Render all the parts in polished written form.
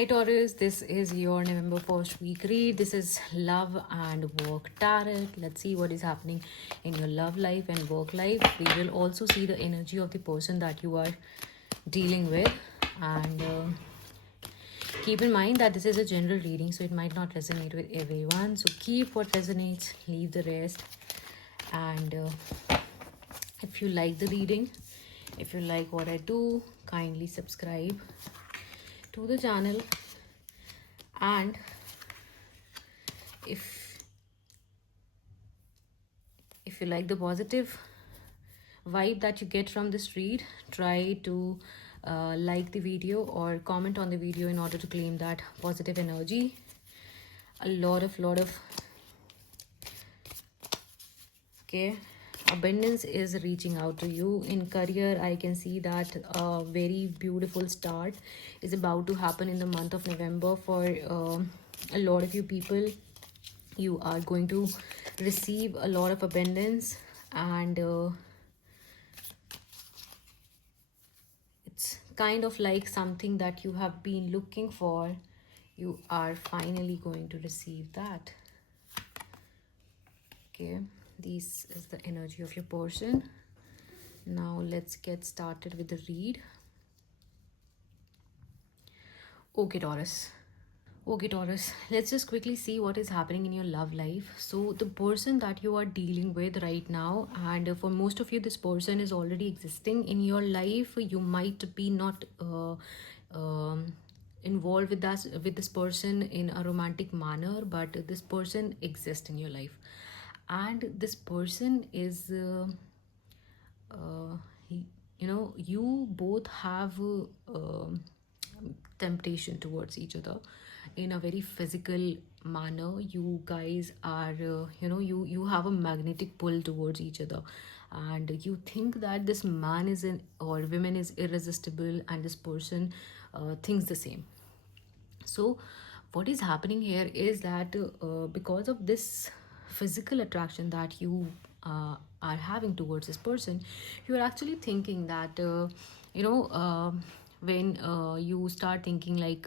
Hi Taurus, this is your November 1st week read. This is love and work tarot. Let's see what is happening in your love life and work life. We will also see the energy of the person that you are dealing with. And keep in mind that this is a general reading, so it might not resonate with everyone. So keep what resonates, leave the rest. And if you like the reading, if you like what I do, kindly subscribe to the channel. And if you like the positive vibe that you get from this read, try to like the video or comment on the video in order to claim that positive energy. A lot of okay, abundance is reaching out to you. In career, I can see that a very beautiful start is about to happen in the month of November for a lot of you people. You are going to receive a lot of abundance, and it's kind of like something that you have been looking for. You are finally going to receive that. Okay, this is the energy of your person. Now let's get started with the read. Okay, Taurus. Okay, Taurus, let's just quickly see what is happening in your love life. So, the person that you are dealing with right now, and for most of you, this person is already existing in your life. You might be not involved with this person in a romantic manner, but this person exists in your life, and this person is. Uh, you both have temptation towards each other in a very physical manner. You guys are you have a magnetic pull towards each other, and you think that this man is in or woman is irresistible, and this person thinks the same. So what is happening here is that because of this physical attraction that you are having towards this person, you are actually thinking that you know uh, when you start thinking like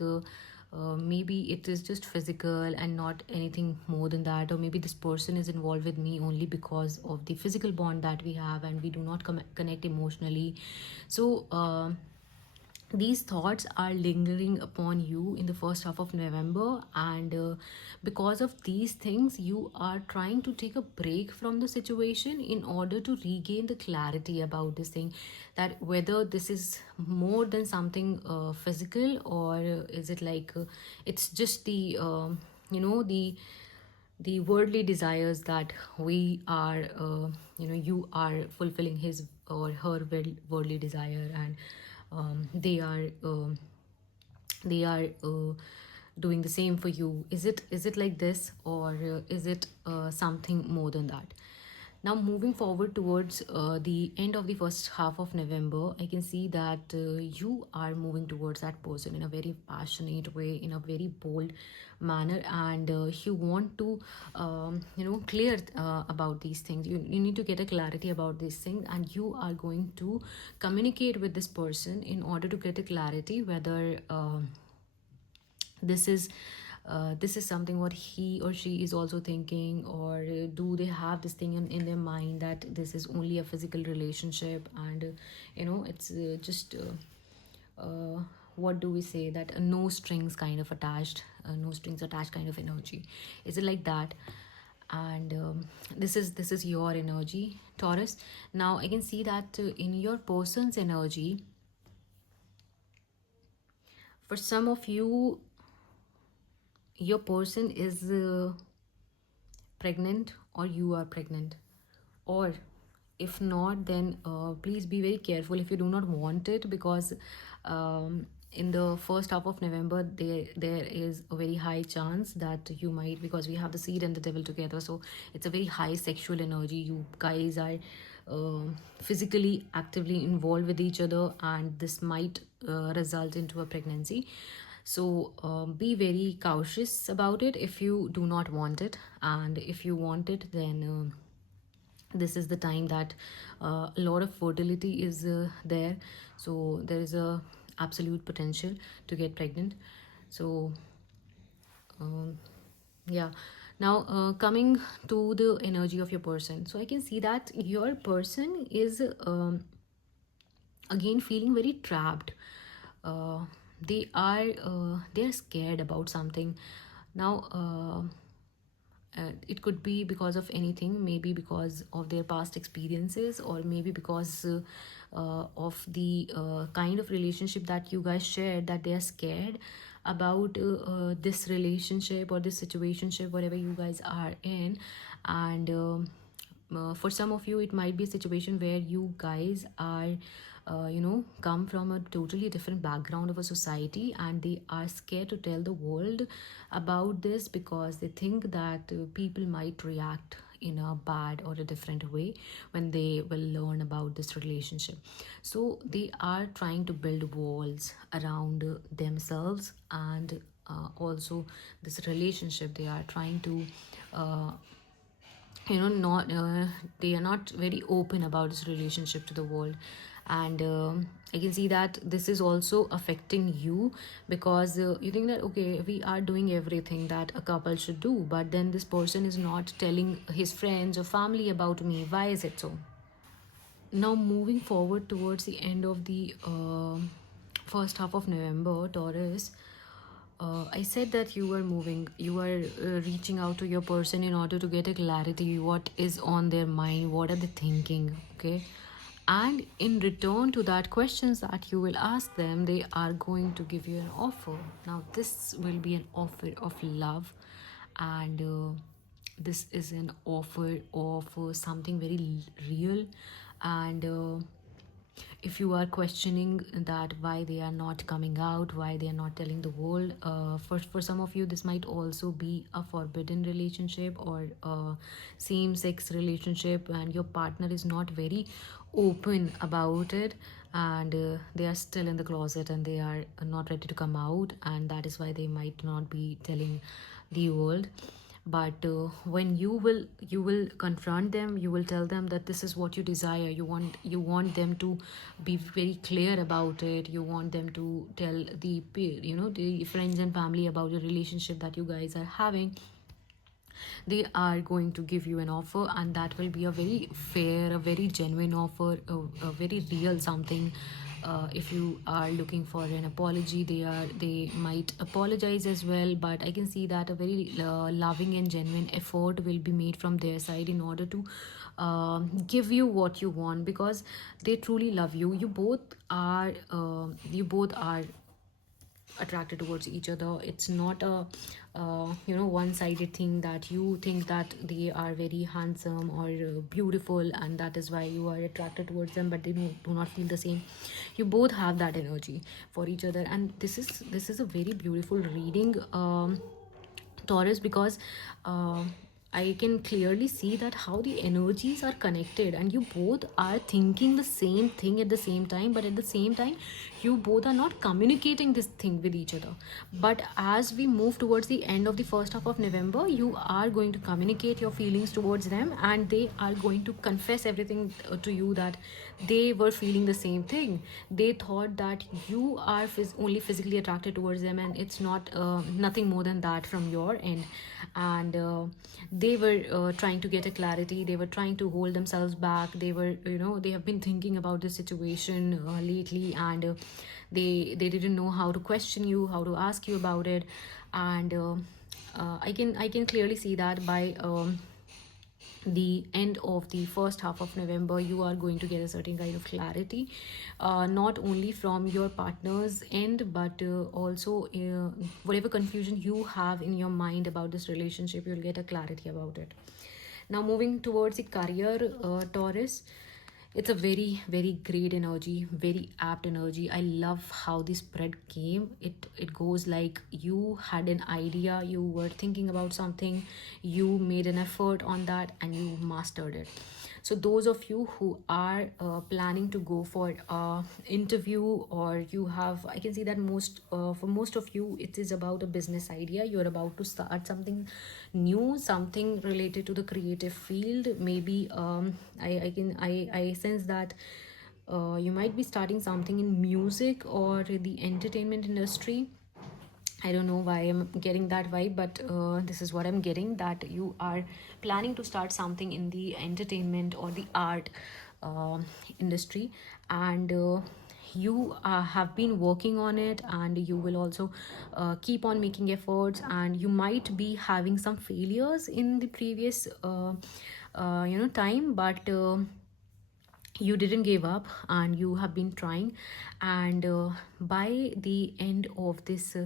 maybe it is just physical and not anything more than that, or maybe this person is involved with me only because of the physical bond that we have and we do not connect emotionally. So these thoughts are lingering upon you in the first half of November, and because of these things, you are trying to take a break from the situation in order to regain the clarity about this thing, that whether this is more than something physical, or is it like it's just the the worldly desires that we are you are fulfilling his or her worldly desire, and they are doing the same for you. Is it like this, or is it something more than that? Now, moving forward towards the end of the first half of November, I can see that you are moving towards that person in a very passionate way, in a very bold manner, and you want to, clear about these things. You need to get a clarity about these things, and you are going to communicate with this person in order to get a clarity whether. This is something what he or she is also thinking, or do they have this thing in their mind that this is only a physical relationship, and it's just what do we say, that no strings kind of attached, no strings attached kind of energy. Is it like that? And this is your energy, Taurus. Now I can see that in your person's energy, for some of you, your person is pregnant, or you are pregnant, or if not, then please be very careful if you do not want it, because in the first half of November, there is a very high chance that you might, because we have the seed and the devil together, so it's a very high sexual energy. You guys are physically actively involved with each other, and this might result into a pregnancy. So be very cautious about it if you do not want it, and if you want it, then this is the time that a lot of fertility is there. So there is a absolute potential to get pregnant. So um, yeah. Now coming to the energy of your person, so I can see that your person is again feeling very trapped. uh, they are scared about something now. It could be because of anything, maybe because of their past experiences, or maybe because of the kind of relationship that you guys shared, that they are scared about this relationship or this situationship, whatever you guys are in. And for some of you, it might be a situation where you guys are come from a totally different background of a society, and they are scared to tell the world about this because they think that people might react in a bad or a different way when they will learn about this relationship. So they are trying to build walls around themselves, and also this relationship. They are trying to uh, not they are not very open about this relationship to the world. And I can see that this is also affecting you, because you think that okay, we are doing everything that a couple should do, but then this person is not telling his friends or family about me. Why is it so? Now moving forward towards the end of the first half of November, Taurus, I said that you are reaching out to your person in order to get a clarity what is on their mind, what are they thinking, okay? And in return to that questions that you will ask them, they are going to give you an offer. Now, this will be an offer of love, and this is an offer of something very real. And if you are questioning that why they are not coming out, why they are not telling the world, for some of you this might also be a forbidden relationship or a same sex relationship, and your partner is not very open about it, and they are still in the closet and they are not ready to come out, and that is why they might not be telling the world. But when you will confront them, you will tell them that this is what you desire. You want them to be very clear about it. You want them to tell the friends and family about the relationship that you guys are having. They are going to give you an offer, and that will be a very fair, a very genuine offer, a very real something. If you are looking for an apology, they might apologize as well, but I can see that a very loving and genuine effort will be made from their side in order to give you what you want, because they truly love you. You both are attracted towards each other. It's not a one-sided thing that you think that they are very handsome or beautiful, and that is why you are attracted towards them, but they do not feel the same. You both have that energy for each other, and this is a very beautiful reading, Taurus, because I can clearly see that how the energies are connected, and you both are thinking the same thing at the same time, but at the same time, you both are not communicating this thing with each other. But as we move towards the end of the first half of November, you are going to communicate your feelings towards them, and they are going to confess everything to you, that they were feeling the same thing. They thought that you are only physically attracted towards them, and it's not nothing more than that from your end. And they were trying to get a clarity. They were trying to hold themselves back. They have been thinking about this situation lately, and they didn't know how to question you, how to ask you about it. And I can clearly see that by the end of the first half of November, you are going to get a certain kind of clarity, not only from your partner's end, but also whatever confusion you have in your mind about this relationship, you'll get a clarity about it. Now, moving towards the career, Taurus, it's a very, very great energy, very apt energy. I love how the spread came. It goes like you had an idea, you were thinking about something, you made an effort on that, and you mastered it. So those of you who are planning to go for interview, or you have, I can see that for most of you, it is about a business idea. You're about to start something new, something related to the creative field. Maybe I sense that you might be starting something in music or the entertainment industry. I don't know why I'm getting that vibe, but this is what I'm getting, that you are planning to start something in the entertainment or the art industry, and you have been working on it, and you will also keep on making efforts, and you might be having some failures in the previous time, but you didn't give up and you have been trying. And by the end of this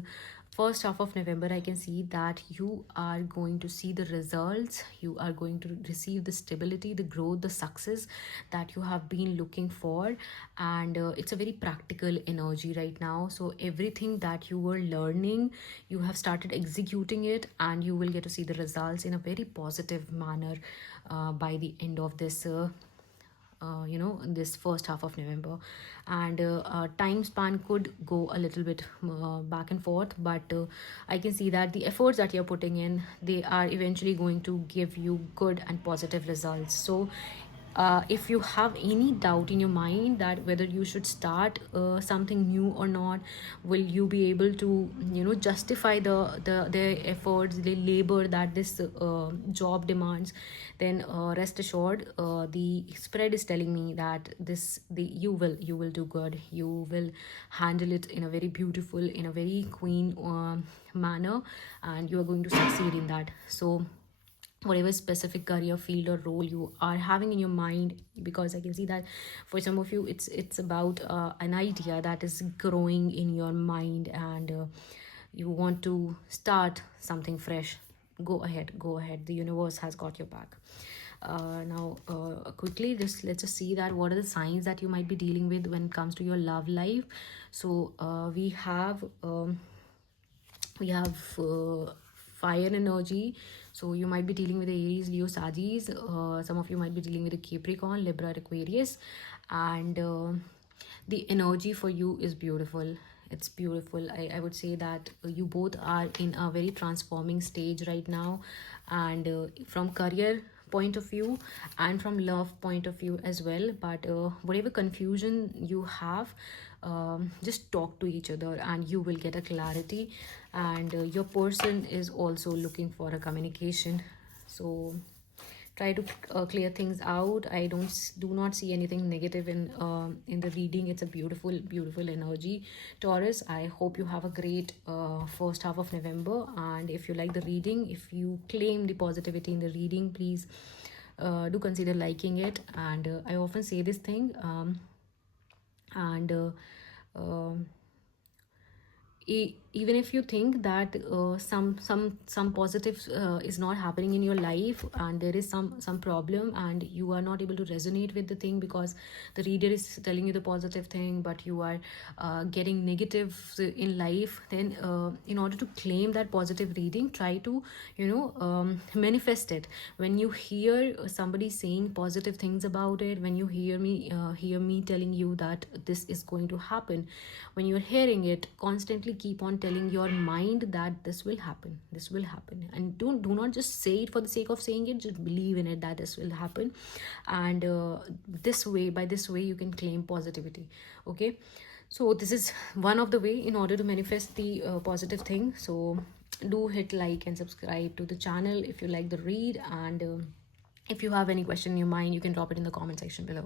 first half of November, I can see that you are going to see the results, you are going to receive the stability, the growth, the success that you have been looking for. And it's a very practical energy right now, so everything that you were learning, you have started executing it, and you will get to see the results in a very positive manner by the end of this this first half of November. And time span could go a little bit back and forth, but I can see that the efforts that you're putting in, they are eventually going to give you good and positive results. So if you have any doubt in your mind that whether you should start something new or not, will you be able to justify the efforts, the labor that this job demands, then rest assured, the spread is telling me that you will do good, you will handle it in a very beautiful, in a very queen manner, and you are going to succeed in that. So whatever specific career field or role you are having in your mind, because I can see that for some of you it's about an idea that is growing in your mind, and you want to start something fresh. Go ahead, the universe has got your back. Now quickly, just let's just see that what are the signs that you might be dealing with when it comes to your love life. So we have fire energy. So you might be dealing with the Aries, Leo, Sagittarius. Some of you might be dealing with a Capricorn, Libra, Aquarius. And the energy for you is beautiful. It's beautiful. I would say that you both are in a very transforming stage right now. And from career point of view and from love point of view as well. But whatever confusion you have, just talk to each other and you will get a clarity. And your person is also looking for a communication, so try to clear things out. Do not see anything negative in the reading. It's a beautiful energy, Taurus. I hope you have a great first half of November. And if you like the reading, if you claim the positivity in the reading, please do consider liking it. And I often say this thing, and um even if you think that some positive is not happening in your life, and there is some problem, and you are not able to resonate with the thing because the reader is telling you the positive thing, but you are getting negative in life, then in order to claim that positive reading, try to manifest it. When you hear somebody saying positive things about it, when you hear me telling you that this is going to happen, when you're hearing it, constantly keep on telling your mind that this will happen, and do not just say it for the sake of saying it. Just believe in it that this will happen. And by this way you can claim positivity. Okay, so this is one of the way in order to manifest the positive thing. So do hit like and subscribe to the channel if you like the read. And if you have any question in your mind, you can drop it in the comment section below.